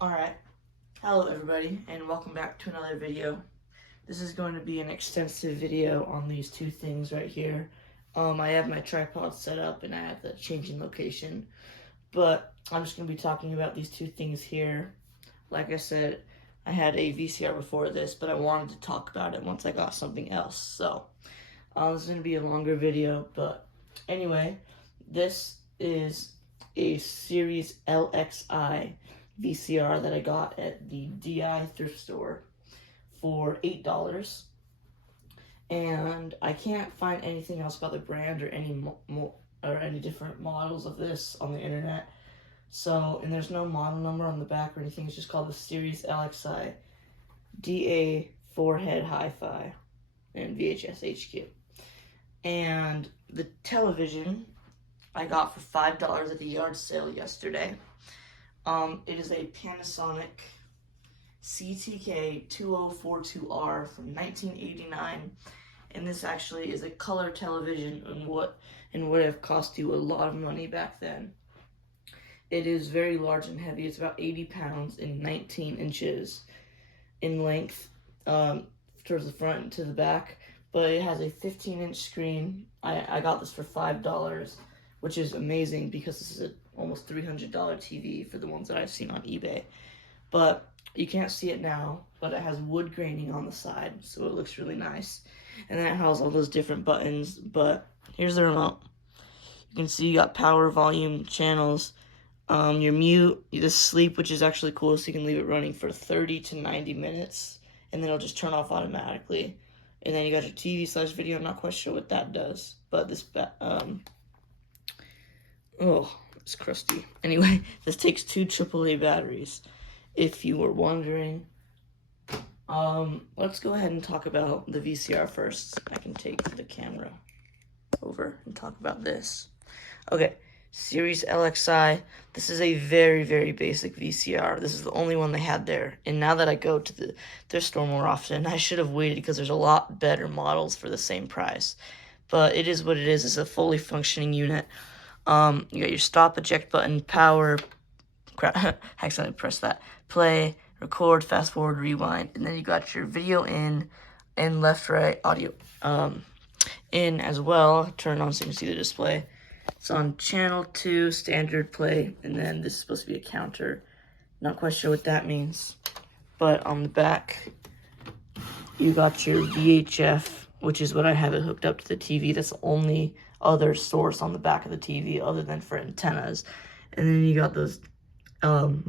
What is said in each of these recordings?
Alright, hello everybody, and welcome back to another video. This is going to be an extensive video on these two things right here. I have my tripod set up and I have the changing location, but I'm just going to be talking about these two things here. Like I said, I had a VCR before this, but I wanted to talk about it once I got something else. So, this is going to be a longer video, but anyway, this is a Series LXI VCR that I got at the DI thrift store for $8, and I can't find anything else about the brand or any different models of this on the internet. So, and there's no model number on the back or anything. It's just called the Series LXI DA 4-head Hi-Fi and VHS HQ. And the television I got for $5 at the yard sale yesterday. It is a Panasonic CTK2042R from 1989, and this actually is a color television and would have cost you a lot of money back then. It is very large and heavy. It's about 80 pounds and 19 inches in length towards the front and to the back, but it has a 15-inch screen. I got this for $5, which is amazing because this is a almost $300 TV for the ones that I've seen on eBay. But you can't see it now, but it has wood graining on the side, so it looks really nice. And then it has all those different buttons, but here's the remote. You can see you got power, volume, channels, your mute, the sleep, which is actually cool, so you can leave it running for 30 to 90 minutes, and then it'll just turn off automatically. And then you got your TV/video. I'm not quite sure what that does, but this, oh, it's crusty. Anyway, this takes 2 AAA batteries, if you were wondering. Let's go ahead and talk about the VCR first. I can take the camera over and talk about this. Okay, Series LXI. This is a very, very basic VCR. This is the only one they had there. And now that I go to their store more often, I should have waited because there's a lot better models for the same price. But it is what it is. It's a fully functioning unit. You got your stop, eject button, power, crap, I accidentally pressed that, play, record, fast forward, rewind, and then you got your video in and left, right, audio in as well. Turn on so you can see the display. It's on channel 2, standard play, and then this is supposed to be a counter. Not quite sure what that means. But on the back, you got your VHF, which is what I have it hooked up to the TV. That's the only other source on the back of the TV other than for antennas. And then you got those you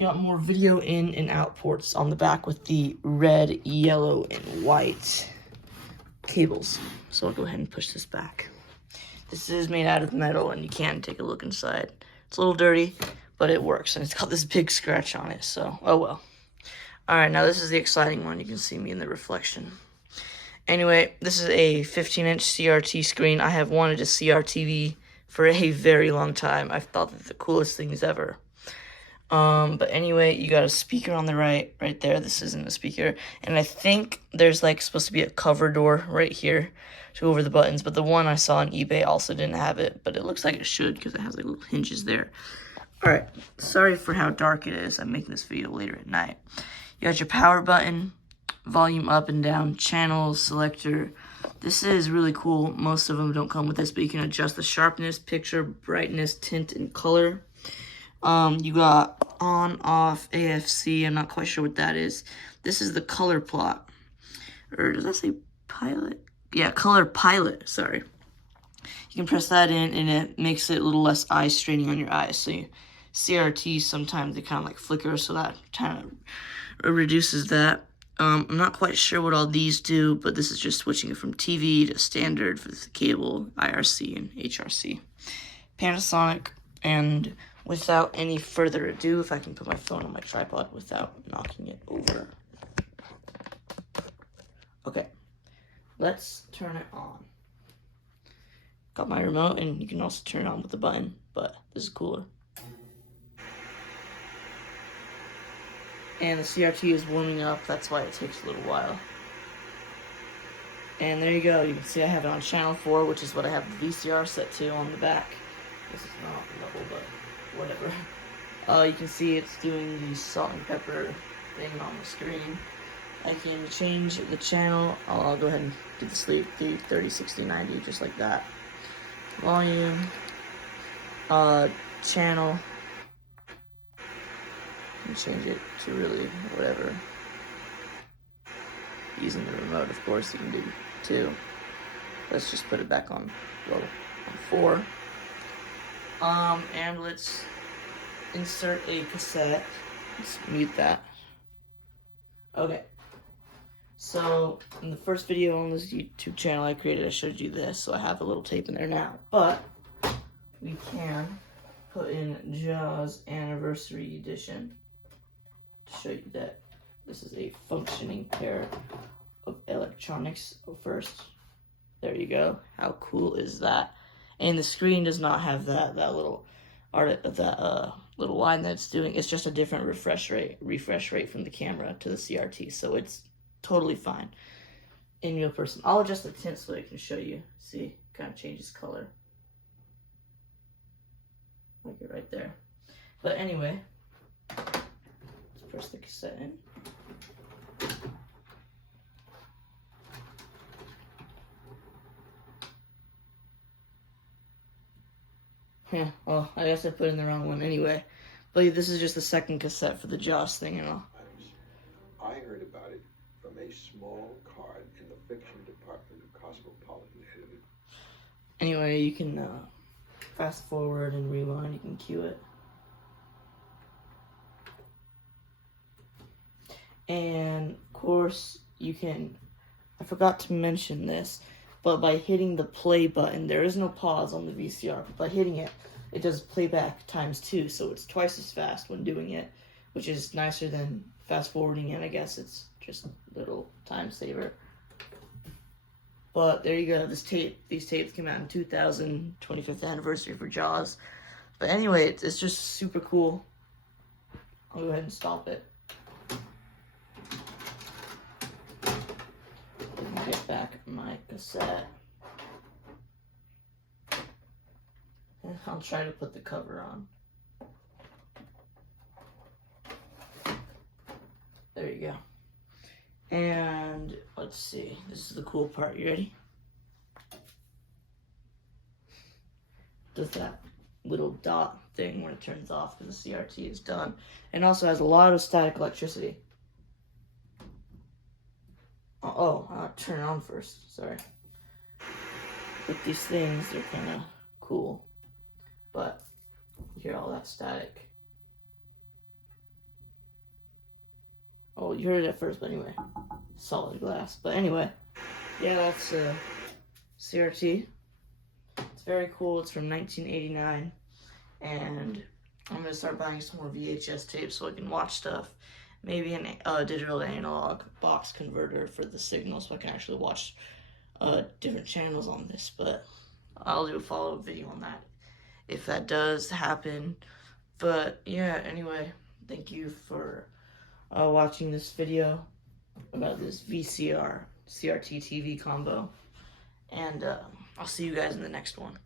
got more video in and out ports on the back with the red, yellow, and white cables. So I'll go ahead and push this back. This is made out of metal, and you can take a look inside. It's a little dirty, but it works, and it's got this big scratch on it, so oh well. Alright, now this is the exciting one. You can see me in the reflection. Anyway, this is a 15-inch CRT screen. I have wanted a CRT for a very long time. I've thought they're the coolest things ever. But anyway, you got a speaker on the right there. This isn't a speaker. And I think there's like supposed to be a cover door right here to go over the buttons. But the one I saw on eBay also didn't have it. But it looks like it should because it has like little hinges there. Alright, sorry for how dark it is. I'm making this video later at night. You got your power button, volume up and down, channels, selector. This is really cool. Most of them don't come with this, but you can adjust the sharpness, picture, brightness, tint, and color. You got on, off, AFC. I'm not quite sure what that is. This is the color plot. Or does that say pilot? Yeah, color pilot, sorry. You can press that in, and it makes it a little less eye straining on your eyes. So CRT, sometimes they kind of like flicker, so that kind of reduces that. I'm not quite sure what all these do, but this is just switching it from TV to standard for the cable, IRC, and HRC. Panasonic, and without any further ado, if I can put my phone on my tripod without knocking it over. Okay, let's turn it on. Got my remote, and you can also turn it on with the button, but this is cooler. And the CRT is warming up, that's why it takes a little while. And there you go, you can see I have it on channel 4, which is what I have the VCR set to on the back. This is not level, but whatever. You can see it's doing the salt and pepper thing on the screen. I can change the channel. I'll go ahead and do the sleep, the 30, 60, 90, just like that. Volume, channel. You can change it to really whatever. Using the remote, of course, you can do 2. Let's just put it back on low, on 4. And let's insert a cassette. Let's mute that. Okay. So, in the first video on this YouTube channel I created, I showed you this, so I have a little tape in there now. But, we can put in Jaws Anniversary Edition to show you that this is a functioning pair of electronics. First, there you go. How cool is that? And the screen does not have that little little line that it's doing. It's just a different refresh rate from the camera to the CRT, so it's totally fine in real person. I'll adjust the tint so I can show you. See, kind of changes color, like it right there. But anyway, let's press the cassette in. Yeah, well, I guess I put in the wrong one anyway. But this is just the second cassette for the Jaws thing and all. I heard about it from a small card in the fiction department of Cosmopolitan Editing. Anyway, you can fast forward and rewind. You can cue it. And, of course, you can... I forgot to mention this, but by hitting the play button, there is no pause on the VCR. But by hitting it, it does playback ×2, so it's twice as fast when doing it, which is nicer than fast forwarding, and I guess it's just a little time saver. But there you go. These tapes came out in 2000, 25th anniversary for Jaws. But anyway, it's just super cool. I'll go ahead and stop it. Get back my cassette. I'll try to put the cover on. There you go. And let's see. This is the cool part. You ready? Does that little dot thing when it turns off because the CRT is done. And also has a lot of static electricity. I'll turn it on first. Sorry. With these things, they're kind of cool. But you hear all that static. Oh, you heard it at first, but anyway. Solid glass. But anyway, yeah, that's a CRT. It's very cool. It's from 1989. And I'm going to start buying some more VHS tapes so I can watch stuff. Maybe a digital to analog box converter for the signal so I can actually watch different channels on this. But I'll do a follow-up video on that if that does happen. But yeah, anyway, thank you for watching this video about this VCR CRT TV combo. And I'll see you guys in the next one.